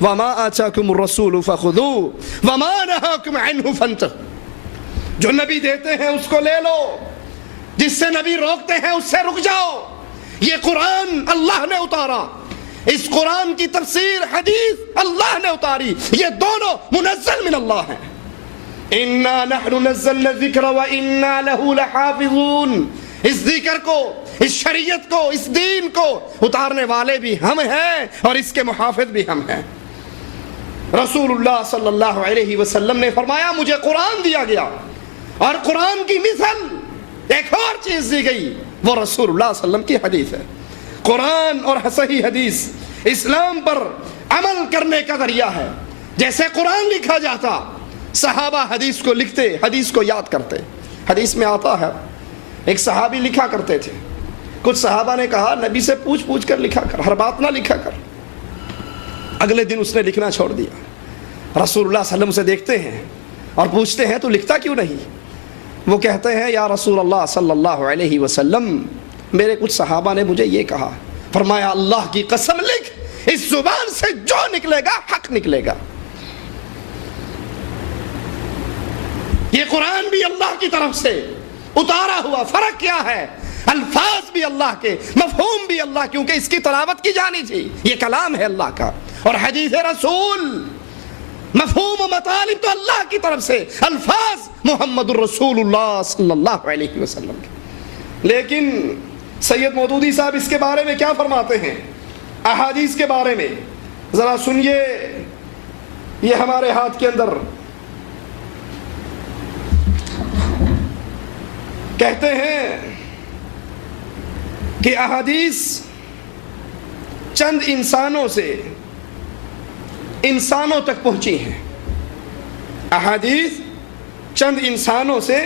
وما آتاکم الرسول فخذوه وما نہاکم عنہ فانتہوا، جو نبی دیتے ہیں اس کو لے لو، جس سے نبی روکتے ہیں اس سے رک جاؤ۔ یہ قرآن اللہ نے اتارا، اس قرآن کی تفسیر حدیث اللہ نے اتاری، یہ دونوں منزل من اللہ ہیں۔ اِنَّا نَحْنُ نَزَّلْنَا الذِّكْرَ وَإِنَّا لَهُ لَحَافِظُونَ، اس ذکر کو، اس شریعت کو، اس دین کو اتارنے والے بھی ہم ہیں اور اس کے محافظ بھی ہم ہیں۔ رسول اللہ صلی اللہ علیہ وسلم نے فرمایا مجھے قرآن دیا گیا اور قرآن کی مثل ایک اور چیز دی گئی، وہ رسول اللہ صلی اللہ علیہ وسلم کی حدیث ہے۔ قرآن اور صحیح حدیث اسلام پر عمل کرنے کا ذریعہ ہے۔ جیسے قرآن لکھا جاتا، صحابہ حدیث کو لکھتے، حدیث کو یاد کرتے۔ حدیث میں آتا ہے ایک صحابی لکھا کرتے تھے، کچھ صحابہ نے کہا نبی سے پوچھ پوچھ کر لکھا کر، ہر بات نہ لکھا کر۔ اگلے دن اس نے لکھنا چھوڑ دیا۔ رسول اللہ صلی اللہ علیہ وسلم سے دیکھتے ہیں اور پوچھتے ہیں تو لکھتا کیوں نہیں؟ وہ کہتے ہیں یا رسول اللہ صلی اللہ علیہ وسلم، میرے کچھ صحابہ نے مجھے یہ کہا، فرمایا اللہ کی قسم لکھ، اس زبان سے جو نکلے گا حق نکلے گا۔ یہ قرآن بھی اللہ کی طرف سے اتارا ہوا، فرق کیا ہے؟ الفاظ بھی اللہ کے، مفہوم بھی اللہ، کیونکہ اس کی تلاوت کی جانی تھی، یہ کلام ہے اللہ کا۔ اور حدیث رسول، مفہوم و مطالب تو اللہ کی طرف سے، الفاظ محمد الرسول اللہ صلی اللہ علیہ وسلم کے۔ لیکن سید مودودی صاحب اس کے بارے میں کیا فرماتے ہیں، احادیث کے بارے میں ذرا سنیے۔ یہ ہمارے ہاتھ کے اندر کہتے ہیں کہ احادیث چند انسانوں سے انسانوں تک پہنچی ہیں۔ احادیث چند انسانوں سے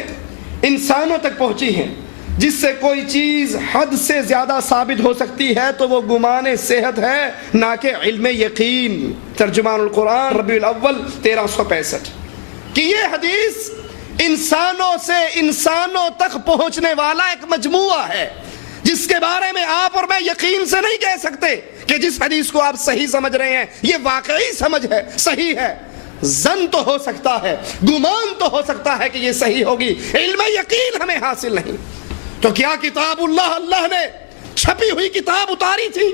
انسانوں تک پہنچی ہیں، جس سے کوئی چیز حد سے زیادہ ثابت ہو سکتی ہے تو وہ گمان صحت ہے، نہ کہ علم یقین۔ ترجمان القرآن ربیع الاول 1365، کہ یہ حدیث انسانوں سے انسانوں تک پہنچنے والا ایک مجموعہ ہے، جس کے بارے میں آپ اور میں یقین سے نہیں کہہ سکتے کہ جس حدیث کو آپ صحیح سمجھ رہے ہیں یہ واقعی سمجھ ہے، صحیح ہے۔ ظن تو ہو سکتا ہے، گمان تو ہو سکتا ہے کہ یہ صحیح ہوگی، علم یقین ہمیں حاصل نہیں۔ تو کیا کتاب اللہ نے چھپی ہوئی کتاب اتاری تھی؟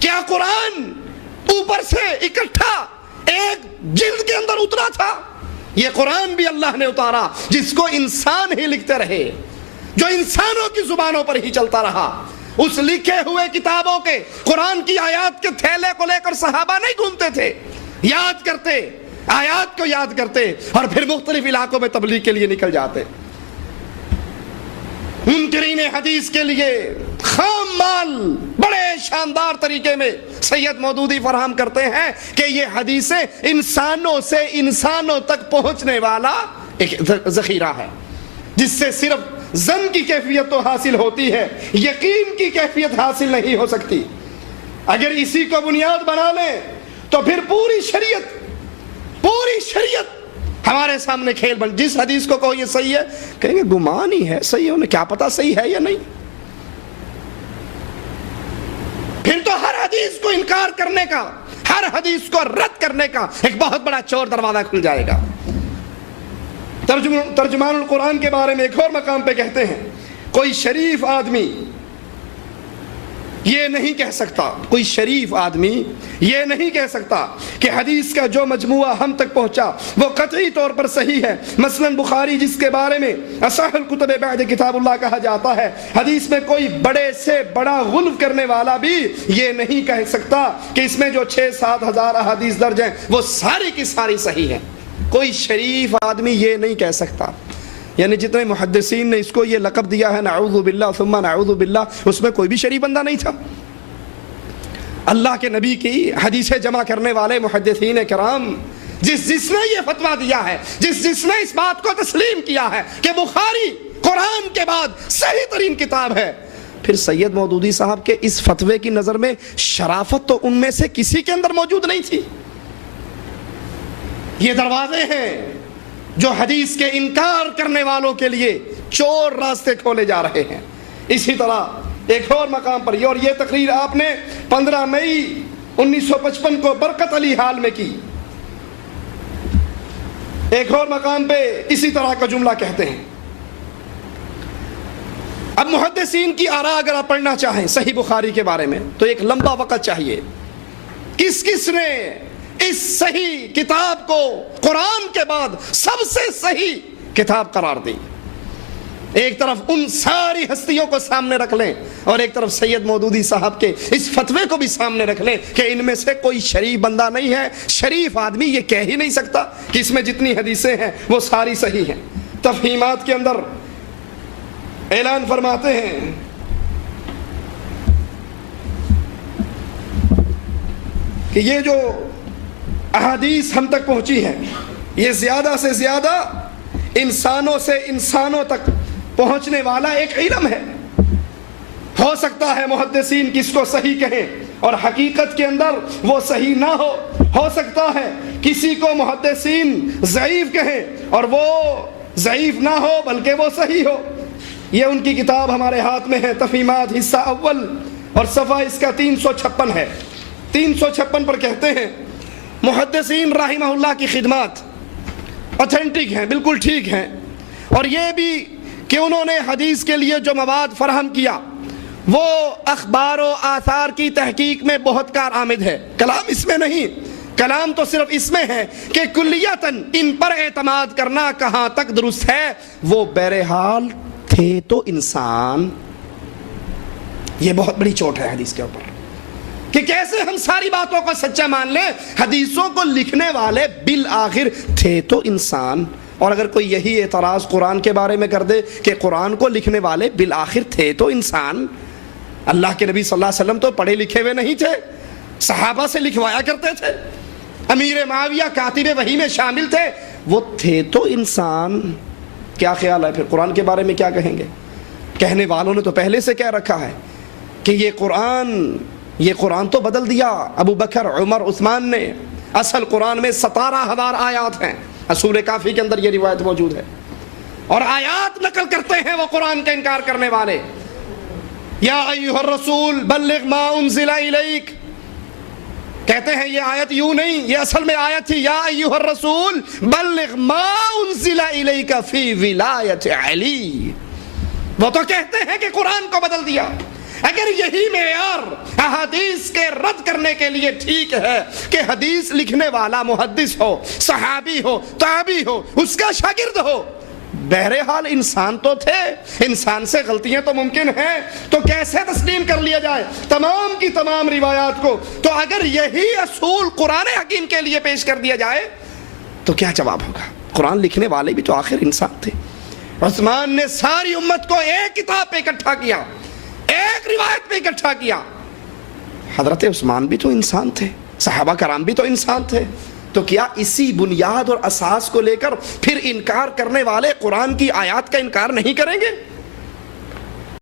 کیا قرآن اوپر سے اکٹھا ایک جلد کے اندر اترا تھا؟ یہ قرآن بھی اللہ نے اتارا، جس کو انسان ہی لکھتے رہے، جو انسانوں کی زبانوں پر ہی چلتا رہا۔ اس لکھے ہوئے کتابوں کے، قرآن کی آیات کے تھیلے کو لے کر صحابہ نہیں گھومتے تھے، یاد کرتے، آیات کو یاد کرتے اور پھر مختلف علاقوں میں تبلیغ کے لیے نکل جاتے۔ منکرین حدیث کے لیے خام مال بڑے شاندار طریقے میں سید مودودی فراہم کرتے ہیں کہ یہ حدیثیں انسانوں سے انسانوں تک پہنچنے والا ایک ذخیرہ ہے، جس سے صرف ظن کی کیفیت تو حاصل ہوتی ہے، یقین کی کیفیت حاصل نہیں ہو سکتی۔ اگر اسی کو بنیاد بنا لیں تو پھر پوری شریعت ہمارے سامنے کھیل بن۔ جس حدیث کو کہو یہ صحیح ہے، کہیں گے گمان ہی ہے، صحیح ہونے کیا پتا صحیح ہے یا نہیں۔ پھر تو ہر حدیث کو انکار کرنے کا، ہر حدیث کو رد کرنے کا ایک بہت بڑا چور دروازہ کھل جائے گا۔ ترجمان القرآن کے بارے میں ایک اور مقام پہ کہتے ہیں، کوئی شریف آدمی یہ نہیں کہہ سکتا، کوئی شریف آدمی یہ نہیں کہہ سکتا کہ حدیث کا جو مجموعہ ہم تک پہنچا وہ قطعی طور پر صحیح ہے۔ مثلا بخاری، جس کے بارے میں اصح الکتب بعد کتاب اللہ کہا جاتا ہے، حدیث میں کوئی بڑے سے بڑا غلو کرنے والا بھی یہ نہیں کہہ سکتا کہ اس میں جو 6-7 ہزار احادیث درج ہیں وہ ساری کی ساری صحیح ہیں۔ کوئی شریف آدمی یہ نہیں کہہ سکتا۔ یعنی جتنے محدثین نے اس کو یہ لقب دیا ہے نعوذ باللہ ثم نعوذ باللہ، اس میں کوئی بھی شریف بندہ نہیں تھا۔ اللہ کے نبی کی حدیثیں جمع کرنے والے محدثین کرام، جس نے یہ فتویٰ دیا ہے، جس نے اس بات کو تسلیم کیا ہے کہ بخاری قرآن کے بعد صحیح ترین کتاب ہے، پھر سید مودودی صاحب کے اس فتوے کی نظر میں شرافت تو ان میں سے کسی کے اندر موجود نہیں تھی۔ یہ دروازے ہیں جو حدیث کے انکار کرنے والوں کے لیے چور راستے کھولے جا رہے ہیں۔ اسی طرح ایک اور مقام پر اور یہ تقریر آپ نے 15 مئی 1955 کو برکت علی ہال میں کی. ایک اور مقام پہ اسی طرح کا جملہ کہتے ہیں. اب محدثین کی آراء اگر آپ پڑھنا چاہیں صحیح بخاری کے بارے میں تو ایک لمبا وقت چاہیے. کس کس نے اس صحیح کتاب کو قرآن کے بعد سب سے صحیح کتاب قرار دی. ایک طرف ان ساری ہستیوں کو سامنے رکھ لیں اور ایک طرف سید مودودی صاحب کے اس فتوے کو بھی سامنے رکھ لیں کہ ان میں سے کوئی شریف بندہ نہیں ہے. شریف آدمی یہ کہہ ہی نہیں سکتا کہ اس میں جتنی حدیثیں ہیں وہ ساری صحیح ہیں. تفہیمات کے اندر اعلان فرماتے ہیں کہ یہ جو احادیث ہم تک پہنچی ہیں یہ زیادہ سے زیادہ انسانوں سے انسانوں تک پہنچنے والا ایک علم ہے. ہو سکتا ہے محدثین کس کو صحیح کہیں اور حقیقت کے اندر وہ صحیح نہ ہو. ہو سکتا ہے کسی کو محدثین ضعیف کہیں اور وہ ضعیف نہ ہو بلکہ وہ صحیح ہو. یہ ان کی کتاب ہمارے ہاتھ میں ہے تفہیمات حصہ اول اور صفحہ اس کا 356 ہے. 356 پر کہتے ہیں محدثین رحمہ اللہ کی خدمات اوتھینٹک ہیں, بالکل ٹھیک ہیں, اور یہ بھی کہ انہوں نے حدیث کے لیے جو مواد فراہم کیا وہ اخبار و آثار کی تحقیق میں بہت کارآمد ہے. کلام اس میں نہیں, کلام تو صرف اس میں ہے کہ کلیتاً ان پر اعتماد کرنا کہاں تک درست ہے. وہ بہرحال تھے تو انسان. یہ بہت بڑی چوٹ ہے حدیث کے اوپر کہ کیسے ہم ساری باتوں کو سچا مان لیں. حدیثوں کو لکھنے والے بالآخر تھے تو انسان. اور اگر کوئی یہی اعتراض قرآن کے بارے میں کر دے کہ قرآن کو لکھنے والے بالآخر تھے تو انسان, اللہ کے نبی صلی اللہ علیہ وسلم تو پڑھے لکھے ہوئے نہیں تھے, صحابہ سے لکھوایا کرتے تھے, امیر معاویہ کاتب وحی میں شامل تھے, وہ تھے تو انسان. کیا خیال ہے پھر قرآن کے بارے میں کیا کہیں گے؟ کہنے والوں نے تو پہلے سے کہہ رکھا ہے کہ یہ قرآن تو بدل دیا ابو بکر عمر عثمان نے. اصل قرآن میں 17,000 آیات ہیں. اصول کافی کے اندر یہ روایت موجود ہے اور آیات نقل کرتے ہیں وہ قرآن کا انکار کرنے والے. یا ایھا الرسول بلغ ما انزل الیک, کہتے ہیں یہ آیت یوں نہیں, یہ اصل میں آیت تھی یا ایھا الرسول بلغ ما انزل الیک فی ولایت علی. وہ تو کہتے ہیں کہ قرآن کو بدل دیا. اگر یہی معیار احادیث کے رد کرنے کے لیے ٹھیک ہے کہ حدیث لکھنے والا محدث ہو, صحابی ہو, تابعی ہو, اس کا شاگرد ہو, بہرحال انسان تو تھے, انسان سے غلطیاں تو ممکن ہیں, تو کیسے تسلیم کر لیا جائے تمام کی تمام روایات کو؟ تو اگر یہی اصول قرآن حکیم کے لیے پیش کر دیا جائے تو کیا جواب ہوگا؟ قرآن لکھنے والے بھی تو آخر انسان تھے. عثمان نے ساری امت کو ایک کتاب پہ اکٹھا کیا, ایک روایت پہ اکٹھا کیا. حضرت عثمان بھی تو انسان تھے, صحابہ کرام بھی تو انسان تھے. تو کیا اسی بنیاد اور اساس کو لے کر پھر انکار کرنے والے قرآن کی آیات کا انکار نہیں کریں گے؟